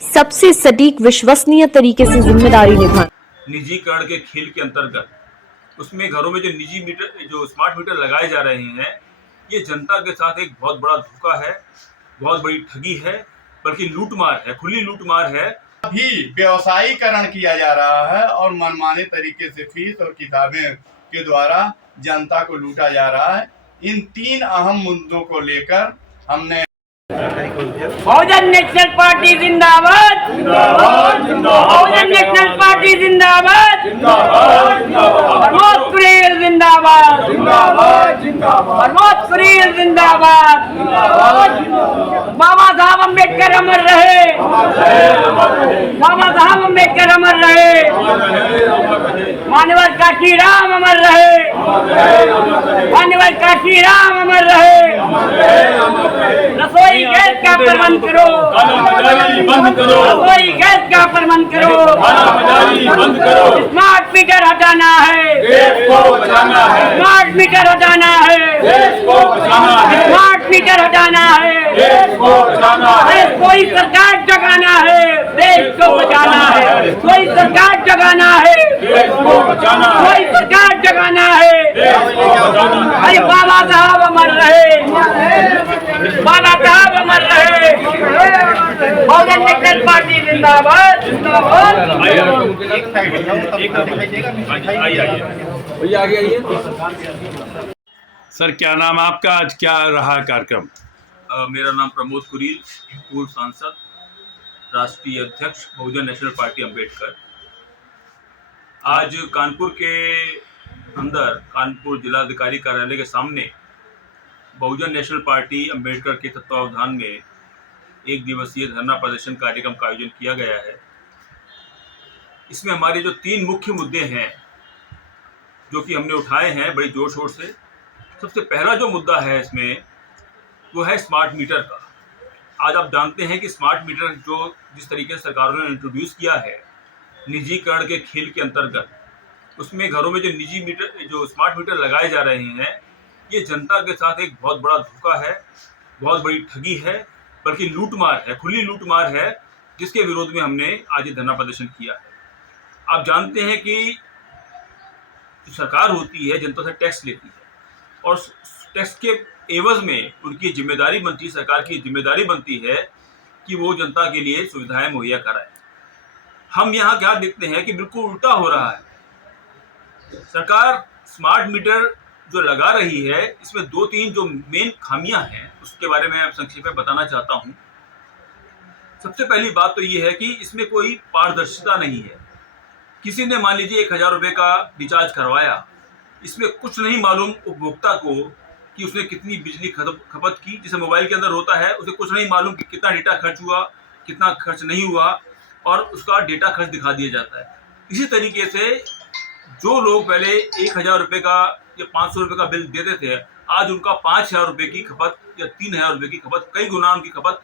सबसे सटीक विश्वसनीय तरीके से जिम्मेदारी निभाएं। निजीकरण के खेल के अंतर्गत उसमें घरों में जो निजी मीटर, जो स्मार्ट मीटर लगाए जा रहे हैं, ये जनता के साथ एक बहुत बड़ा धोखा है, बहुत बड़ी ठगी है, बल्कि लूटमार है, खुली लूटमार है। भी व्यवसायीकरण किया जा रहा है और मनमाने तरीके से फीस और किताबें के द्वारा जनता को लूटा जा रहा है। इन 3 अहम मुद्दों को लेकर हमने बहुजन नेशनल पार्टी जिंदाबाद, बहुजन नेशनल पार्टी जिंदाबाद, प्रमोद कुरेल जिंदाबाद, प्रमोद कुरेल जिंदाबाद। बाबा साहब अम्बेडकर अमर रहे, बाबा साहब अम्बेडकर अमर रहे, मानवर काशी राम अमर रहे, मानवर काशी राम अमर रहे। रसोई गैस का प्रबंध करो, रसोई गैस का प्रबंध करो, स्मार्ट मीटर हटाना है, स्मार्ट मीटर हटाना है, स्मार्ट मीटर हटाना है। कोई सरकार जगाना है, देश को बचाना है, कोई सरकार जगाना है, कोई सरकार जगाना है। अरे बाबा साहब अमर रहे, बाबा साहब अमर रहे। बहुजन नेशनल पार्टी जिंदाबाद, जिंदाबाद। सर, क्या नाम है आपका? आज क्या रहा कार्यक्रम? मेरा नाम प्रमोद कुरील, पूर्व सांसद, राष्ट्रीय अध्यक्ष, बहुजन नेशनल पार्टी अम्बेडकर। आज कानपुर के अंदर, कानपुर जिलाधिकारी कार्यालय के सामने बहुजन नेशनल पार्टी अम्बेडकर के तत्वावधान में एक दिवसीय धरना प्रदर्शन कार्यक्रम का आयोजन किया गया है। इसमें हमारे जो 3 मुख्य मुद्दे हैं जो कि हमने उठाए हैं बड़ी जोर शोर से। सबसे पहला जो मुद्दा है इसमें वो है स्मार्ट मीटर का। आज आप जानते हैं कि स्मार्ट मीटर जो जिस तरीके से सरकारों ने इंट्रोड्यूस किया है निजीकरण के खेल के अंतर्गत, उसमें घरों में जो निजी मीटर, जो स्मार्ट मीटर लगाए जा रहे हैं, ये जनता के साथ एक बहुत बड़ा धोखा है, बहुत बड़ी ठगी है, बल्कि लूटमार है, खुली लूटमार है, जिसके विरोध में हमने आज ये धरना प्रदर्शन किया है। आप जानते हैं कि जो सरकार होती है जनता से टैक्स लेती है और टैक्स के एवज में उनकी जिम्मेदारी बनती है, सरकार की जिम्मेदारी बनती है कि वो जनता के लिए सुविधाएं मुहैया कराए। हम यहाँ क्या देखते हैं कि बिल्कुल उल्टा हो रहा है। सरकार स्मार्ट मीटर जो लगा रही है, इसमें 2-3 जो मेन खामियां हैं उसके बारे में मैं संक्षेप में बताना चाहता हूं। सबसे पहली बात तो ये है कि इसमें कोई पारदर्शिता नहीं है। किसी ने मान लीजिए 1000 रुपये का रिचार्ज करवाया, इसमें कुछ नहीं मालूम उपभोक्ता को कि उसने कितनी बिजली खपत की। जैसे मोबाइल के अंदर होता है, उसे कुछ नहीं मालूम कि कितना डेटा खर्च हुआ, कितना खर्च नहीं हुआ, और उसका डेटा खर्च दिखा दिया जाता है। इसी तरीके से जो लोग पहले 1000 रुपये का या 500 रुपये का बिल देते थे, आज उनका 5000 रुपये की खपत या 3000 रुपये की खपत, कई गुना उनकी खपत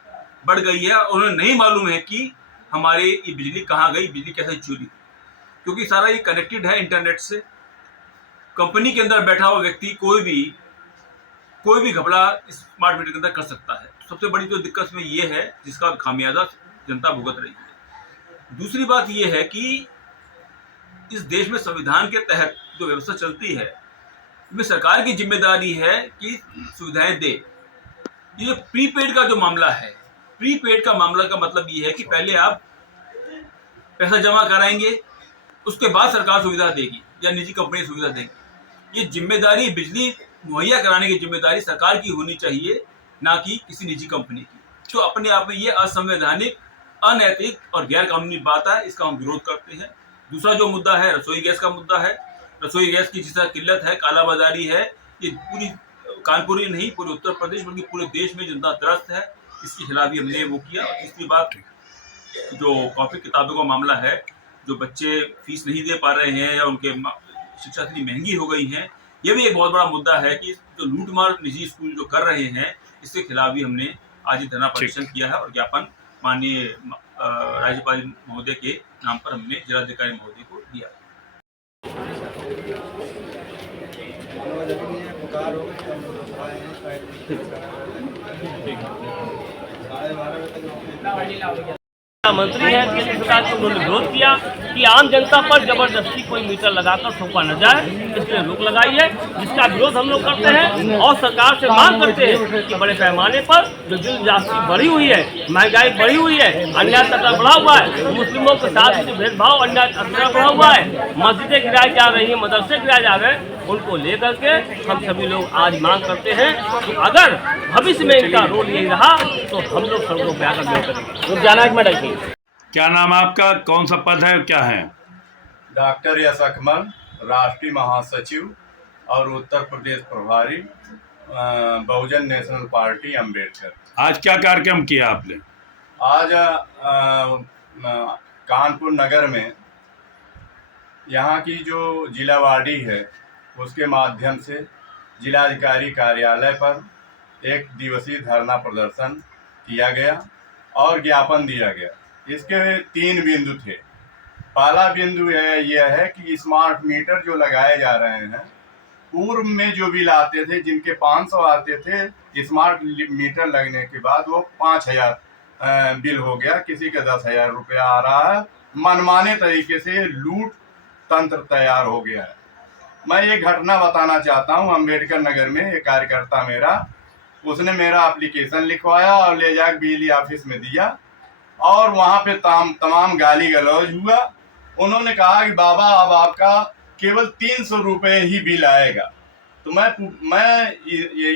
बढ़ गई है। और उन्हें नहीं मालूम है कि हमारे ये बिजली कहाँ गई, बिजली कैसे चोरी, क्योंकि सारा ये कनेक्टेड है इंटरनेट से। कंपनी के अंदर बैठा हुआ व्यक्ति कोई भी घपला स्मार्ट मीटर के अंदर कर सकता है। सबसे बड़ी जो दिक्कत में ये है, जिसका खामियाजा जनता भुगत रही है। दूसरी बात ये है कि इस देश में संविधान के तहत जो व्यवस्था चलती है, इसमें सरकार की जिम्मेदारी है कि सुविधाएं दे। ये प्रीपेड का जो मामला है, प्रीपेड का मामला का मतलब ये है कि पहले आप पैसा जमा कराएंगे, उसके बाद सरकार सुविधा देगी या निजी कंपनी सुविधा देगी। ये जिम्मेदारी, बिजली मुहैया कराने की जिम्मेदारी सरकार की होनी चाहिए, ना कि किसी निजी कंपनी की। तो अपने आप में ये असंवैधानिक, अनैतिक और गैर कानूनी बात है, इसका हम विरोध करते हैं। दूसरा जो मुद्दा है रसोई गैस का मुद्दा है। रसोई गैस की जिस तरह किल्लत है, कालाबाजारी है, ये पूरी कानपुर ही नहीं, पूरे उत्तर प्रदेश बल्कि पूरे देश में जनता त्रस्त है। इसके खिलाफ ही हमने वो किया। तीसरी बात, जो कॉपी किताबों का मामला है, जो बच्चे फीस नहीं दे पा रहे हैं या उनके शिक्षा इतनी महंगी हो गई है, ये भी एक बहुत बड़ा मुद्दा है कि जो लूटमार निजी स्कूल जो कर रहे हैं, इसके खिलाफ भी हमने आज धरना प्रदर्शन किया है और ज्ञापन माननीय राज्यपाल महोदय के नाम पर हमने जिलाधिकारी महोदय को दिया। मंत्री है केंद्र सरकार को उन्होंने विरोध किया कि आम जनता पर जबरदस्ती कोई मीटर लगाकर थोपा न जाए, इसलिए रोक लगाई है, जिसका विरोध हम लोग करते हैं और सरकार से मांग करते हैं कि बड़े पैमाने पर जो जनजाति बढ़ी हुई है, महंगाई बढ़ी हुई है, अन्याय तक बढ़ा हुआ है, मुस्लिमों के साथ जो भेदभाव अन्याय तक बढ़ा हुआ है, मस्जिदें गिराई जा रही है, मदरसे गिराए जा रहे हैं, उनको लेकर के हम सभी लोग आज मांग करते हैं कि अगर भविष्य में इनका रोल यही रहा तो हम लोग सड़कों पर आकर नहीं करेंगे। जाना एक मिनट। क्या नाम है आपका, कौन सा पद है, क्या है? डॉक्टर यश अकमल, राष्ट्रीय महासचिव और उत्तर प्रदेश प्रभारी, बहुजन नेशनल पार्टी अम्बेडकर। आज क्या कार्यक्रम किया आपने? आज कानपुर नगर में यहाँ की जो जिलावाड़ी है उसके माध्यम से जिलाधिकारी कार्यालय पर एक दिवसीय धरना प्रदर्शन किया गया और ज्ञापन दिया गया। इसके 3 बिंदु थे। पहला बिंदु यह है कि स्मार्ट मीटर जो लगाए जा रहे हैं, पूर्व में जो बिल आते थे जिनके 500 आते थे, स्मार्ट मीटर लगने के बाद वो 5000 बिल हो गया, किसी का 10,000 रुपया आ रहा है। मनमाने तरीके से लूट तंत्र तैयार हो गया है। मैं ये घटना बताना चाहता हूँ। अम्बेडकर नगर में एक कार्यकर्ता मेरा, उसने मेरा एप्लीकेशन लिखवाया और ले जाकर बिजली ऑफिस में दिया और वहाँ पे तमाम गाली गलौज हुआ। उन्होंने कहा कि बाबा अब आपका केवल 300 रुपये ही बिल आएगा। तो मैं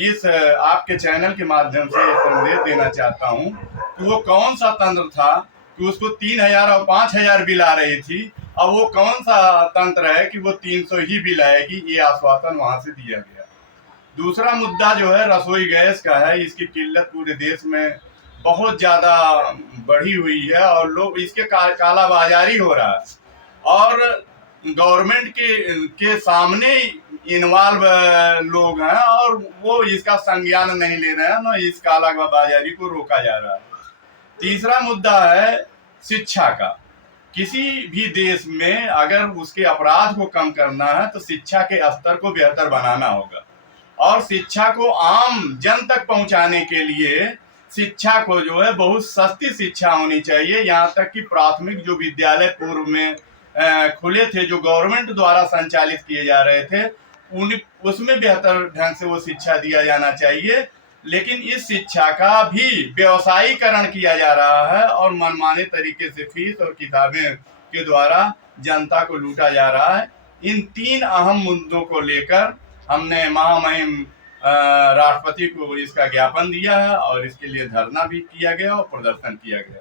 इस आपके चैनल के माध्यम से ये संदेश देना चाहता हूँ कि वो कौन सा तंत्र था कि उसको 3000 और 5000 बिल आ रही थी, और वो कौन सा तंत्र है कि वो 300 ही बिल आएगी, ये आश्वासन वहाँ से दिया गया। दूसरा मुद्दा जो है रसोई गैस का है। इसकी किल्लत पूरे देश में बहुत ज़्यादा बढ़ी हुई है और लोग इसके कालाबाजारी हो रहा है और गवर्नमेंट के सामने इन्वॉल्व लोग हैं और वो इसका संज्ञान नहीं ले रहे हैं, ना इस कालाबाजारी को रोका जा रहा है। तीसरा मुद्दा है शिक्षा का। किसी भी देश में अगर उसके अपराध को कम करना है तो शिक्षा के स्तर को बेहतर बनाना होगा और शिक्षा को आम जन तक पहुंचाने के लिए शिक्षा को जो है बहुत सस्ती शिक्षा होनी चाहिए। यहाँ तक कि प्राथमिक जो विद्यालय पूर्व में खुले थे, जो गवर्नमेंट द्वारा संचालित किए जा रहे थे, उसमें बेहतर ढंग से वो शिक्षा दिया जाना चाहिए। लेकिन इस शिक्षा का भी व्यवसायीकरण किया जा रहा है और मनमाने तरीके से फीस और किताबें के द्वारा जनता को लूटा जा रहा है। इन 3 अहम मुद्दों को लेकर हमने महामहिम राष्ट्रपति को इसका ज्ञापन दिया है और इसके लिए धरना भी किया गया और प्रदर्शन किया गया।